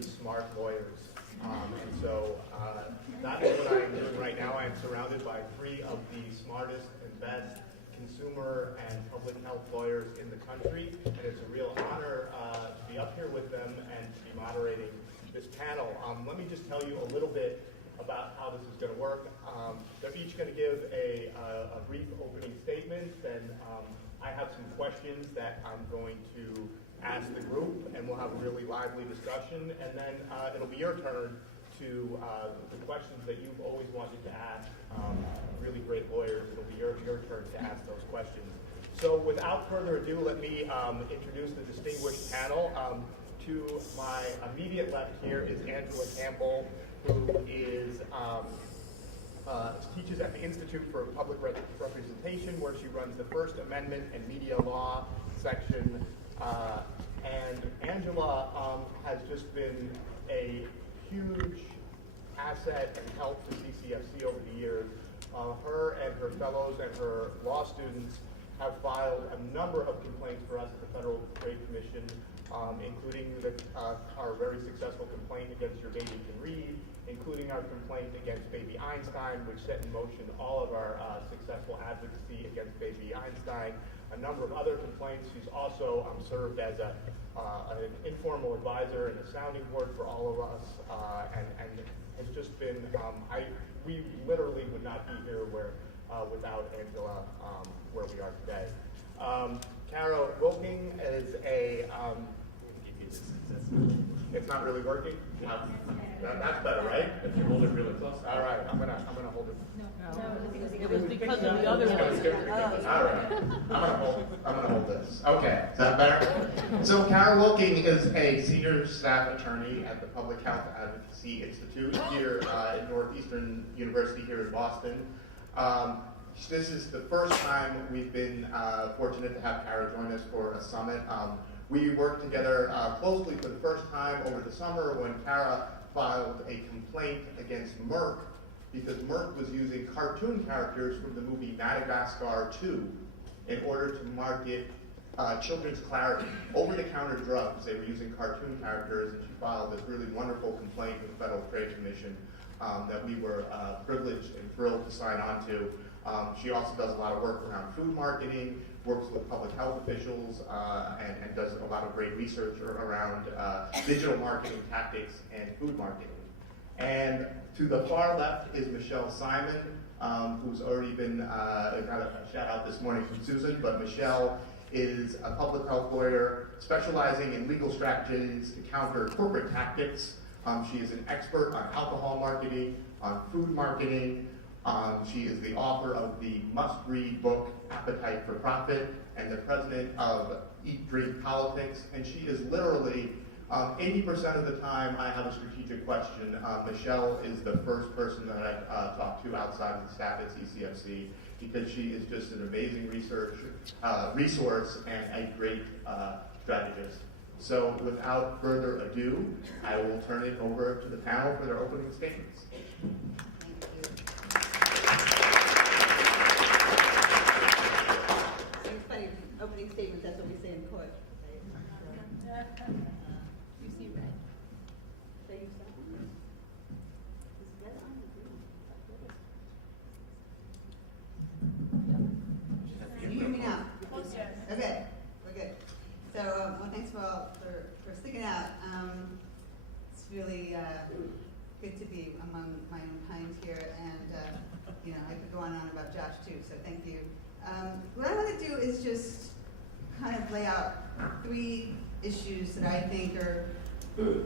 really smart lawyers. And so that is what I am doing right now. I am surrounded by three of the smartest and best consumer and public health lawyers in the country, and it's a real honor to be up here with them and to be moderating this panel. Let me just tell you a little bit about how this is going to work. They're each going to give a brief opening statement, then I have some questions that I'm going to ask the group, and we'll have a really lively discussion, and then it'll be your turn to the questions that you've always wanted to ask really great lawyers. It'll be your turn to ask those questions. So without further ado, let me introduce the distinguished panel. To my immediate left here is Angela Campbell, who is teaches at the Institute for Public Representation, where she runs the First Amendment and Media Law section. And Angela has just been a huge asset and help to CCFC over the years. Her and her fellows and her law students have filed a number of complaints for us at the Federal Trade Commission, including our very successful complaint against Your Baby Can Read, including our complaint against Baby Einstein, which set in motion all of our successful advocacy against Baby Einstein, a number of other complaints. She's also served as an informal advisor and a sounding board for all of us, and has just been, we literally would not be here without Angela where we are today. Kara Wilking is a, it's not really working? That's better, right? If you hold it really close. All right, I'm gonna hold it. It was because of the other one. All right, I'm gonna hold this. Okay, is that better? So Kara Wilking is a senior staff attorney at the Public Health Advocacy Institute here at Northeastern University here in Boston. This is the first time we've been fortunate to have Kara join us for a summit. We worked together closely for the first time over the summer when Kara filed a complaint against Merck because Merck was using cartoon characters from the movie Madagascar 2 in order to market Children's Clarity, over-the-counter drugs. They were using cartoon characters, and she filed this really wonderful complaint with the Federal Trade Commission that we were privileged and thrilled to sign on to. She also does a lot of work around food marketing, works with public health officials, and does a lot of great research around digital marketing tactics and food marketing. And to the far left is Michelle Simon, who's already been, got a shout out this morning from Susan, but Michelle is a public health lawyer specializing in legal strategies to counter corporate tactics. She is an expert on alcohol marketing, on food marketing. She is the author of the must-read book, Appetite for Profit, and the president of Eat, Drink, Politics. And she is literally, 80% of the time I have a strategic question, Michelle is the first person that I've talked to outside of the staff at CCFC, because she is just an amazing resource and a great strategist. So without further ado, I will turn it over to the panel for their opening statements. Opening statements, that's what we say in court. You see red. So you start. Is red on the green? Can you hear me now? Okay, we're good. So, well, thanks for sticking out. It's really good to be among my own kind here, and you know, I could go on and on about Josh too. So, thank you. What I want to do is just kind of lay out three issues that I think are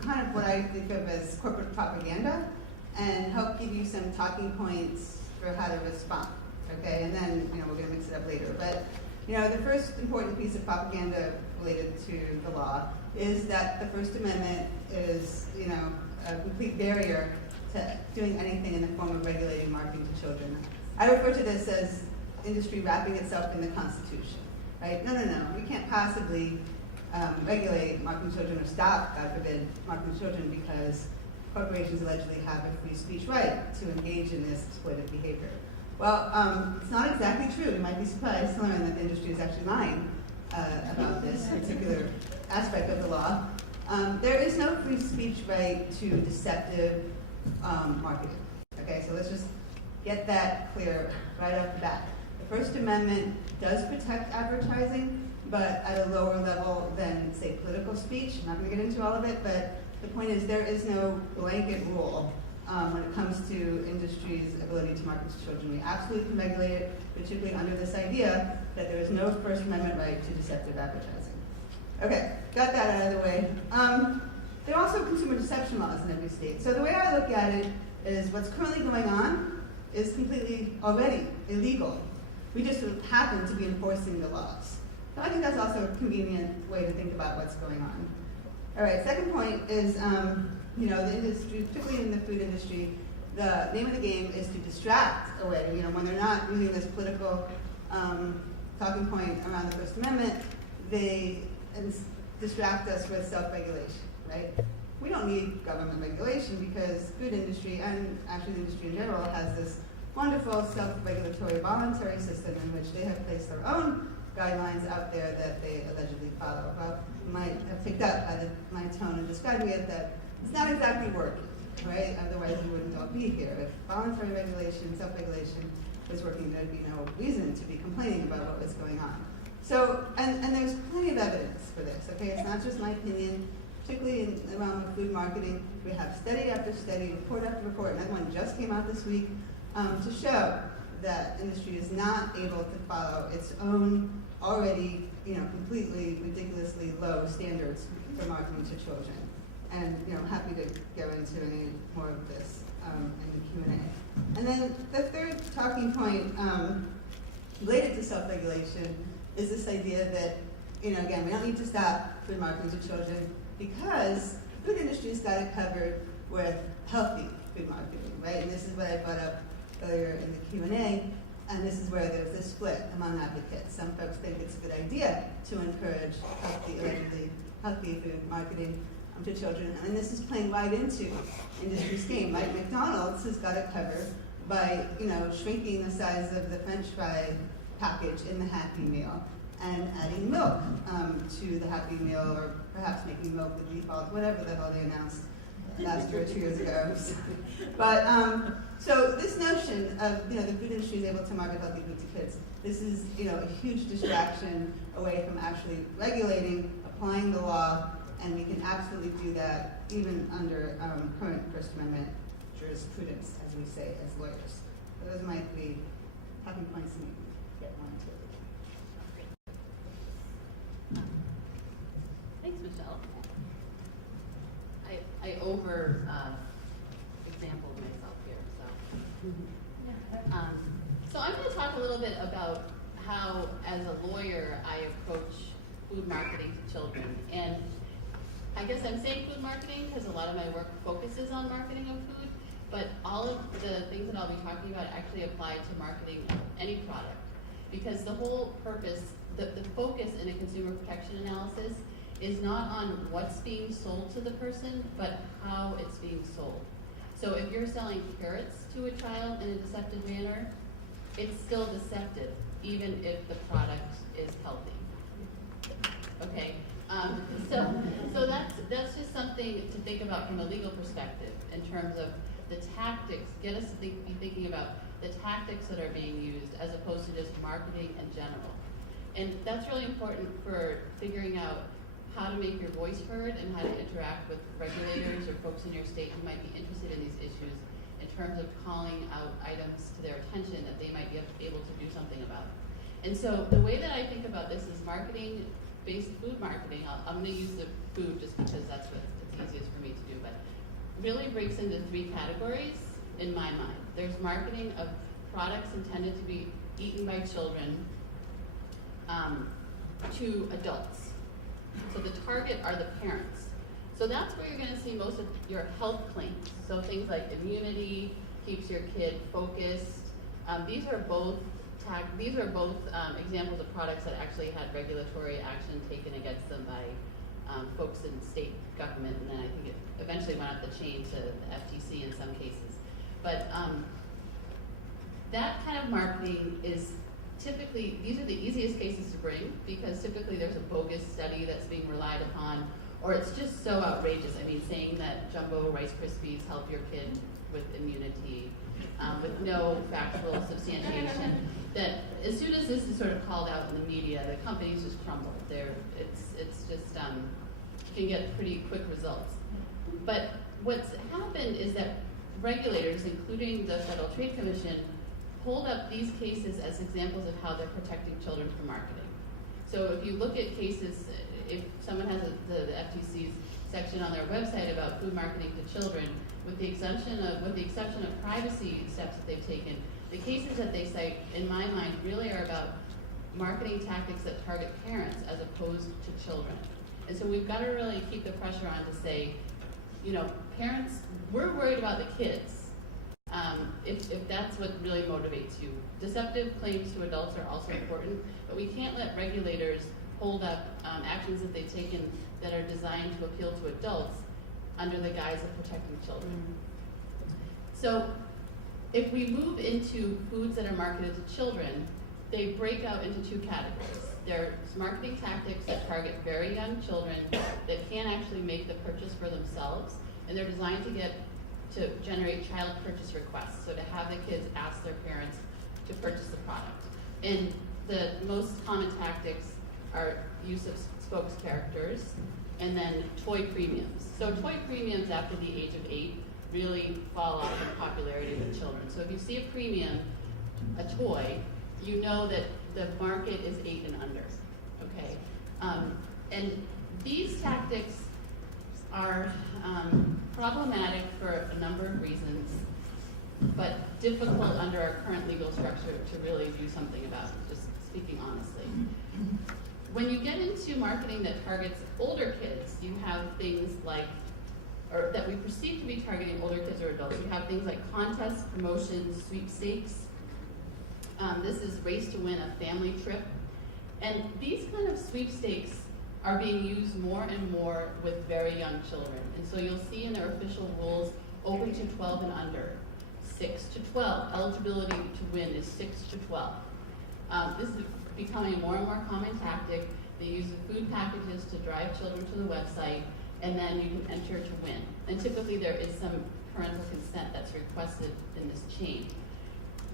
kind of what I think of as corporate propaganda, and help give you some talking points for how to respond. Okay, and then you know we're going to mix it up later. But you know the first important piece of propaganda related to the law is that the First Amendment is you know a complete barrier to doing anything in the form of regulating marketing to children. I refer to this as industry wrapping itself in the Constitution, right? No, we can't possibly regulate marketing children or stop, God forbid, marketing children because corporations allegedly have a free speech right to engage in this exploitative behavior. Well, it's not exactly true. You might be surprised to learn that the industry is actually lying about this particular aspect of the law. There is no free speech right to deceptive marketing. Okay, so let's just get that clear right off the bat. The First Amendment does protect advertising, but at a lower level than, say, political speech. I'm not going to get into all of it, but the point is there is no blanket rule when it comes to industry's ability to market to children. We absolutely can regulate it, particularly under this idea that there is no First Amendment right to deceptive advertising. Okay, got that out of the way. There are also consumer deception laws in every state. So the way I look at it is what's currently going on is completely already illegal. We just happen to be enforcing the laws. So I think that's also a convenient way to think about what's going on. All right, second point is, the industry, particularly in the food industry, the name of the game is to distract away. When they're not using this political talking point around the First Amendment, they distract us with self-regulation, right? We don't need government regulation because food industry, and actually the industry in general, has this wonderful self-regulatory voluntary system in which they have placed their own guidelines out there that they allegedly follow. Well, you might have picked up by my tone in describing it that it's not exactly working, right? Otherwise we wouldn't all be here. If voluntary regulation, self-regulation was working, there'd be no reason to be complaining about what was going on. So, and there's plenty of evidence for this, okay? It's not just my opinion, particularly in the realm of food marketing. We have study after study, report after report, and that one just came out this week, to show that industry is not able to follow its own already, completely ridiculously low standards for marketing to children. And, happy to go into any more of this in the Q&A. And then the third talking point related to self-regulation is this idea that, again, we don't need to stop food marketing to children because the food industry's got it covered with healthy food marketing, right? And this is what I brought up earlier in the Q&A, and this is where there's this split among advocates. Some folks think it's a good idea to encourage allegedly healthy food marketing to children, and this is playing right into industry's game. Like McDonald's has got it covered by, shrinking the size of the French fry package in the Happy Meal and adding milk to the Happy Meal, or perhaps making milk the default, whatever the hell they announced last year or 2 years ago. But so this notion of the food industry is able to market healthy food to kids, this is a huge distraction away from actually regulating, applying the law, and we can absolutely do that even under current First Amendment jurisprudence, as we say as lawyers. So those are my 3 talking points to get one to. Thanks, Michelle. I over exampled myself here, so I'm going to talk a little bit about how, as a lawyer, I approach food marketing to children. And I guess I'm saying food marketing because a lot of my work focuses on marketing of food, but all of the things that I'll be talking about actually apply to marketing of any product. Because the whole purpose, the focus in a consumer protection analysis is not on what's being sold to the person, but how it's being sold. So if you're selling carrots to a child in a deceptive manner, it's still deceptive, even if the product is healthy. Okay, so that's just something to think about from a legal perspective in terms of the tactics. Get us to be thinking about the tactics that are being used as opposed to just marketing in general. And that's really important for figuring out how to make your voice heard and how to interact with regulators or folks in your state who might be interested in these issues in terms of calling out items to their attention that they might be able to do something about. And so the way that I think about this is marketing-based food marketing. I'm going to use the food just because that's what it's easiest for me to do, but really breaks into 3 categories in my mind. There's marketing of products intended to be eaten by children to adults. So the target are the parents. So that's where you're going to see most of your health claims. So things like immunity, keeps your kid focused. These are both examples of products that actually had regulatory action taken against them by folks in state government, and then I think it eventually went up the chain to the FTC in some cases. But that kind of marketing is typically, these are the easiest cases to bring because typically there's a bogus study that's being relied upon, or it's just so outrageous. I mean, saying that Jumbo Rice Krispies help your kid with immunity, with no factual substantiation, that as soon as this is sort of called out in the media, the companies just crumble. It's just, can get pretty quick results. But what's happened is that regulators, including the Federal Trade Commission, hold up these cases as examples of how they're protecting children from marketing. So if you look at cases, if someone has the FTC's section on their website about food marketing to children, with the exception of privacy steps that they've taken, the cases that they cite, in my mind, really are about marketing tactics that target parents as opposed to children. And so we've got to really keep the pressure on to say, you know, parents, we're worried about the kids. If that's what really motivates you. Deceptive claims to adults are also important, but we can't let regulators hold up actions that they've taken that are designed to appeal to adults under the guise of protecting children. So if we move into foods that are marketed to children, they break out into two categories. There's marketing tactics that target very young children that can't actually make the purchase for themselves, and they're designed to generate child purchase requests, so to have the kids ask their parents to purchase the product. And the most common tactics are use of spokes characters, and then toy premiums. So toy premiums after the age of 8 really fall off in popularity with children. So if you see a premium, a toy, you know that the market is 8 and under, okay? And these tactics are problematic for a number of reasons, but difficult under our current legal structure to really do something about, just speaking honestly. When you get into marketing that targets older kids, you have things like, or that we perceive to be targeting older kids or adults. You have things like contests, promotions, sweepstakes. This is race to win a family trip. And these kind of sweepstakes are being used more and more with very young children. And so you'll see in their official rules, open to 12 and under, 6 to 12. Eligibility to win is 6 to 12. This is becoming a more and more common tactic. They use the food packages to drive children to the website, and then you can enter to win. And typically there is some parental consent that's requested in this chain.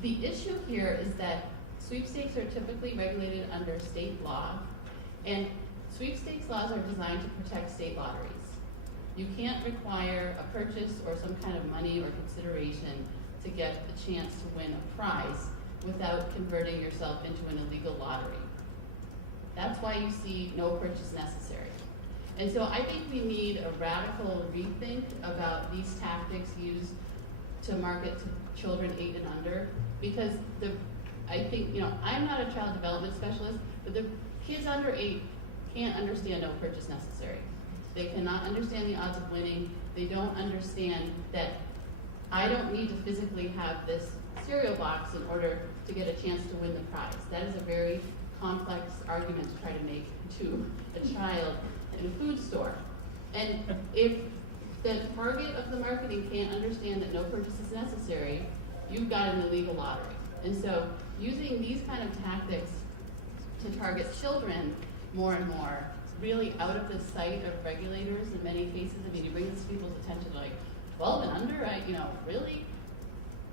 The issue here is that sweepstakes are typically regulated under state law, and sweepstakes laws are designed to protect state lotteries. You can't require a purchase or some kind of money or consideration to get the chance to win a prize without converting yourself into an illegal lottery. That's why you see no purchase necessary. And so I think we need a radical rethink about these tactics used to market to children 8 and under, because I think, I'm not a child development specialist, but the kids under 8 can't understand no purchase necessary. They cannot understand the odds of winning. They don't understand that I don't need to physically have this cereal box in order to get a chance to win the prize. That is a very complex argument to try to make to a child in a food store. And if the target of the marketing can't understand that no purchase is necessary, you've got an illegal lottery. And so using these kind of tactics to target children more and more, really out of the sight of regulators in many cases. I mean, you bring this to people's attention like 12 and under, really?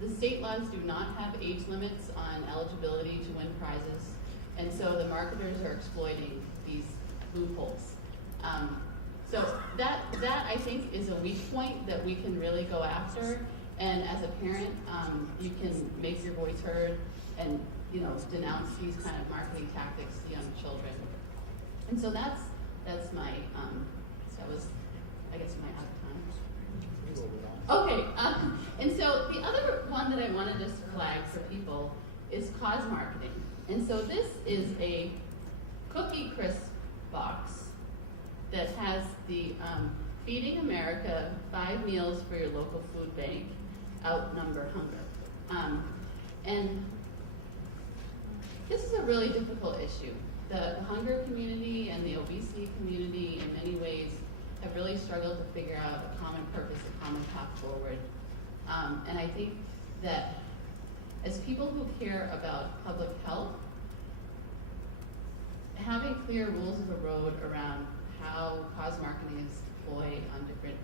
The state laws do not have age limits on eligibility to win prizes, and so the marketers are exploiting these loopholes. So that I think is a weak point that we can really go after, and as a parent, you can make your voice heard and denounce these kind of marketing tactics to young children. And so that's my, that was, I guess, my out of time. Okay, and so the other one that I want to just flag for people is cause marketing. And so this is a Cookie Crisp box that has the Feeding America 5 meals for your local food bank, outnumber hunger. And this is a really difficult issue. The hunger community and the obesity community in many ways have really struggled to figure out a common purpose, a common path forward. And I think that as people who care about public health, having clear rules of the road around how cause marketing is deployed on different,